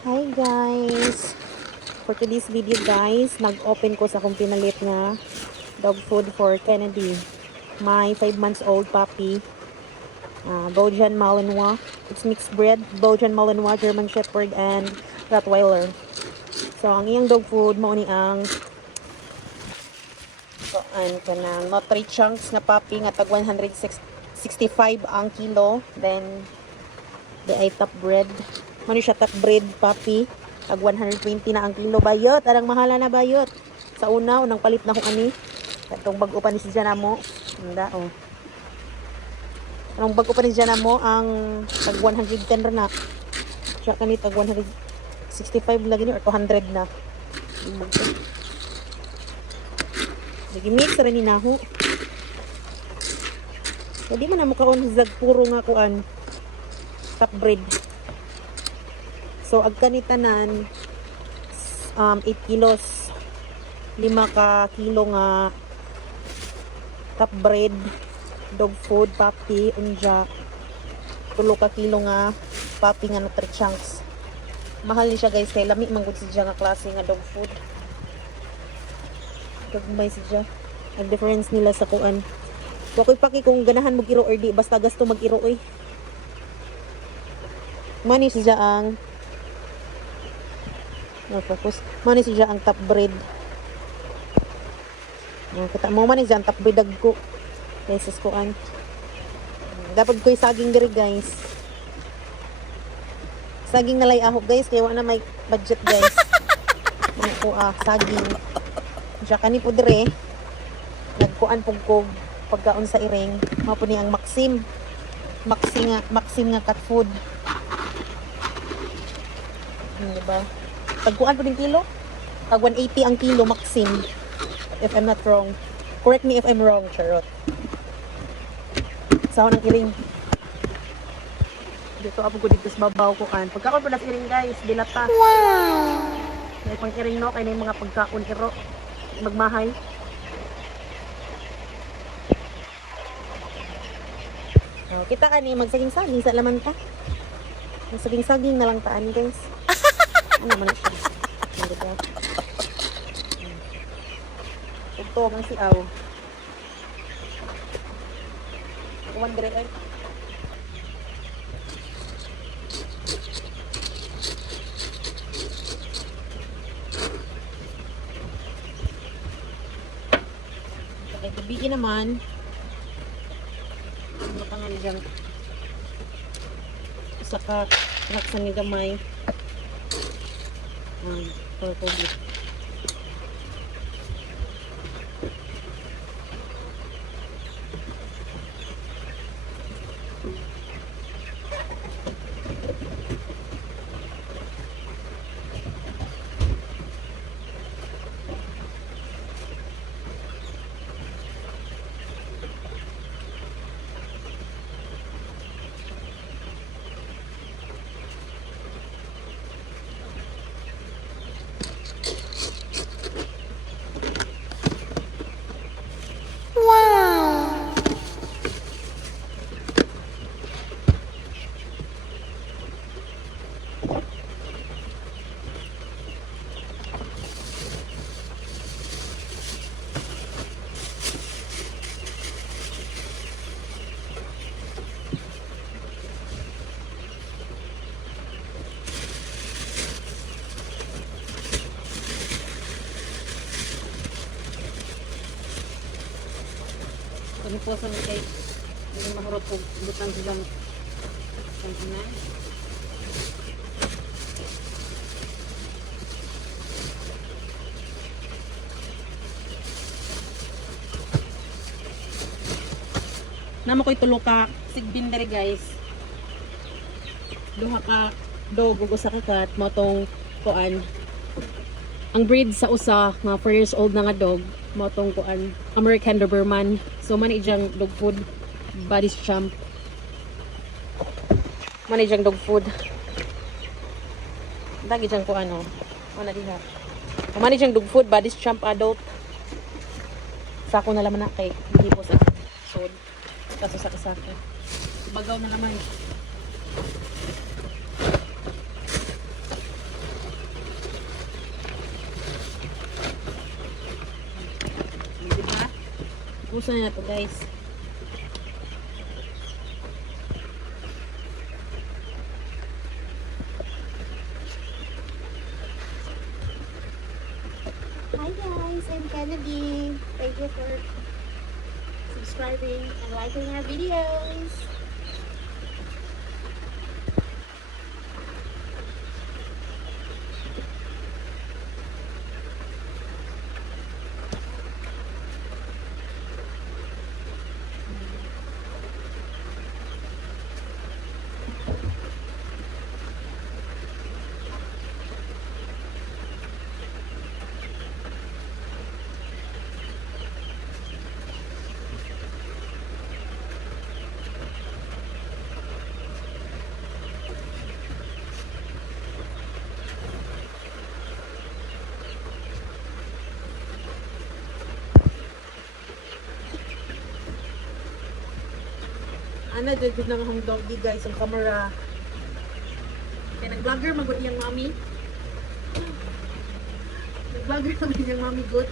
Hi guys! For today's video guys, nag-open ko sa akong pinalit nga dog food for Kennedy. My 5 months old puppy. Belgian Malinois. It's mixed breed. Belgian Malinois, German Shepherd, and Rottweiler. So, ang iyang dog food, mao ni ang kanang Nutri Chunks nga puppy nga tag 165 ang kilo. Then, the ay top breed. Mano siya top breed puppy. Tag 120 na ang kilo. Bayot. Arang mahala na bayot. Sa unang palit na ko ani. Itong bago pa ni si Janamo. Handa, oh. Anong bago pa ni Janamo ang tag 110 na. Siya kanit tag 165 lagi ni or 200 na. Lagi mix rin ni naho. Hindi man na mukaon sa puro nga kuan. Top breed. So, agkanitanan 8 kilos. 5 ka kilo nga top breed dog food puppy unja 3 ka kilo nga puppy nga Nutri Chunks. Mahal ni siya guys kay lami manggod siya nga klase nga dog food. Gagmay siya. Ang difference nila sa kuan. Wakoy paki kung ganahan mo giro or di basta gasto mag-iro oy. Mani siya ang focus. Mani siya ang top breed. Kita mo man siya ang top breed dagko. Beses ko an. Dapat ko'y saging diri guys. Saging na lay ahok guys kaya wala na may budget guys. Ako saging. Siya kani po dire. Nagkuan pug ko pagkaon sa iring. Mao po ni ang Maxim. Maxim nga cat food. Diba? Tagkuan po din kilo. Tag 180 ang kilo Maxim. If I'm not wrong. Correct me if I'm wrong, charot. Sa ako ng iring. Dito ako ko dito sa babaw ko kan. Pagkaon po na iring guys, dilata. Wow! May pang iring no, kaya na yung mga pagkaon iro. Magmahay. So, kita ani magsaging-saging sa laman ta. Magsaging-saging na lang taan guys. Ano man siya? Diba? Ito, ang siaw. One dire ay. Okay, kabiin naman. Ano pa nga niyan? Saka naksan ni gamay. Purple. Kami po sa mga kay hindi mahurot po butang silang ina. Nama ko'y tulo ka sigbin dere guys. Duha ka dog ug usa ka cat motong kuan. Ang breed sa usa nga 4 years old na nga dog motong kuan American Doberman. So man ijang dog food body champ. Man ijang dog food. Dagi jang kuan no. Ana diha. Man ijang dog food body champ adult. Sako na laman na kay hindi po sa sod. Kaso sa sako. Bagaw na naman. Uso na to guys. Hi guys, I'm Kennedy. Thank you for subscribing and liking our videos. Ano, dito na akong doggy guys, ang camera. Kaya nag-vlogger magod yung mami. Nag-vlogger magod yung mami good.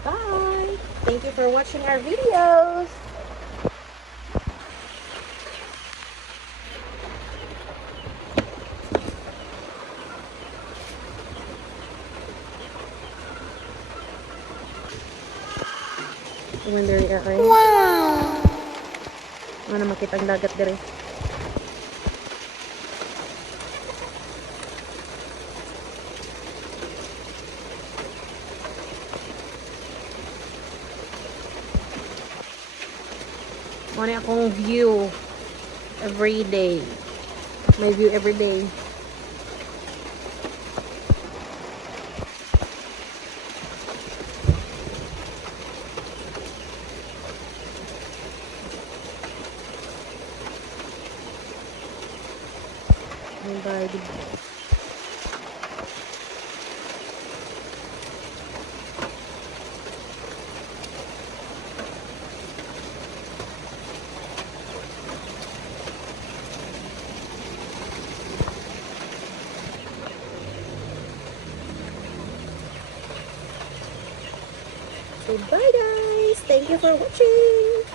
Bye! Thank you for watching our videos! Wow! Ano makita ang dagat dire? Ano akong view every day. My view every day. Bye. So bye guys. Thank you for watching.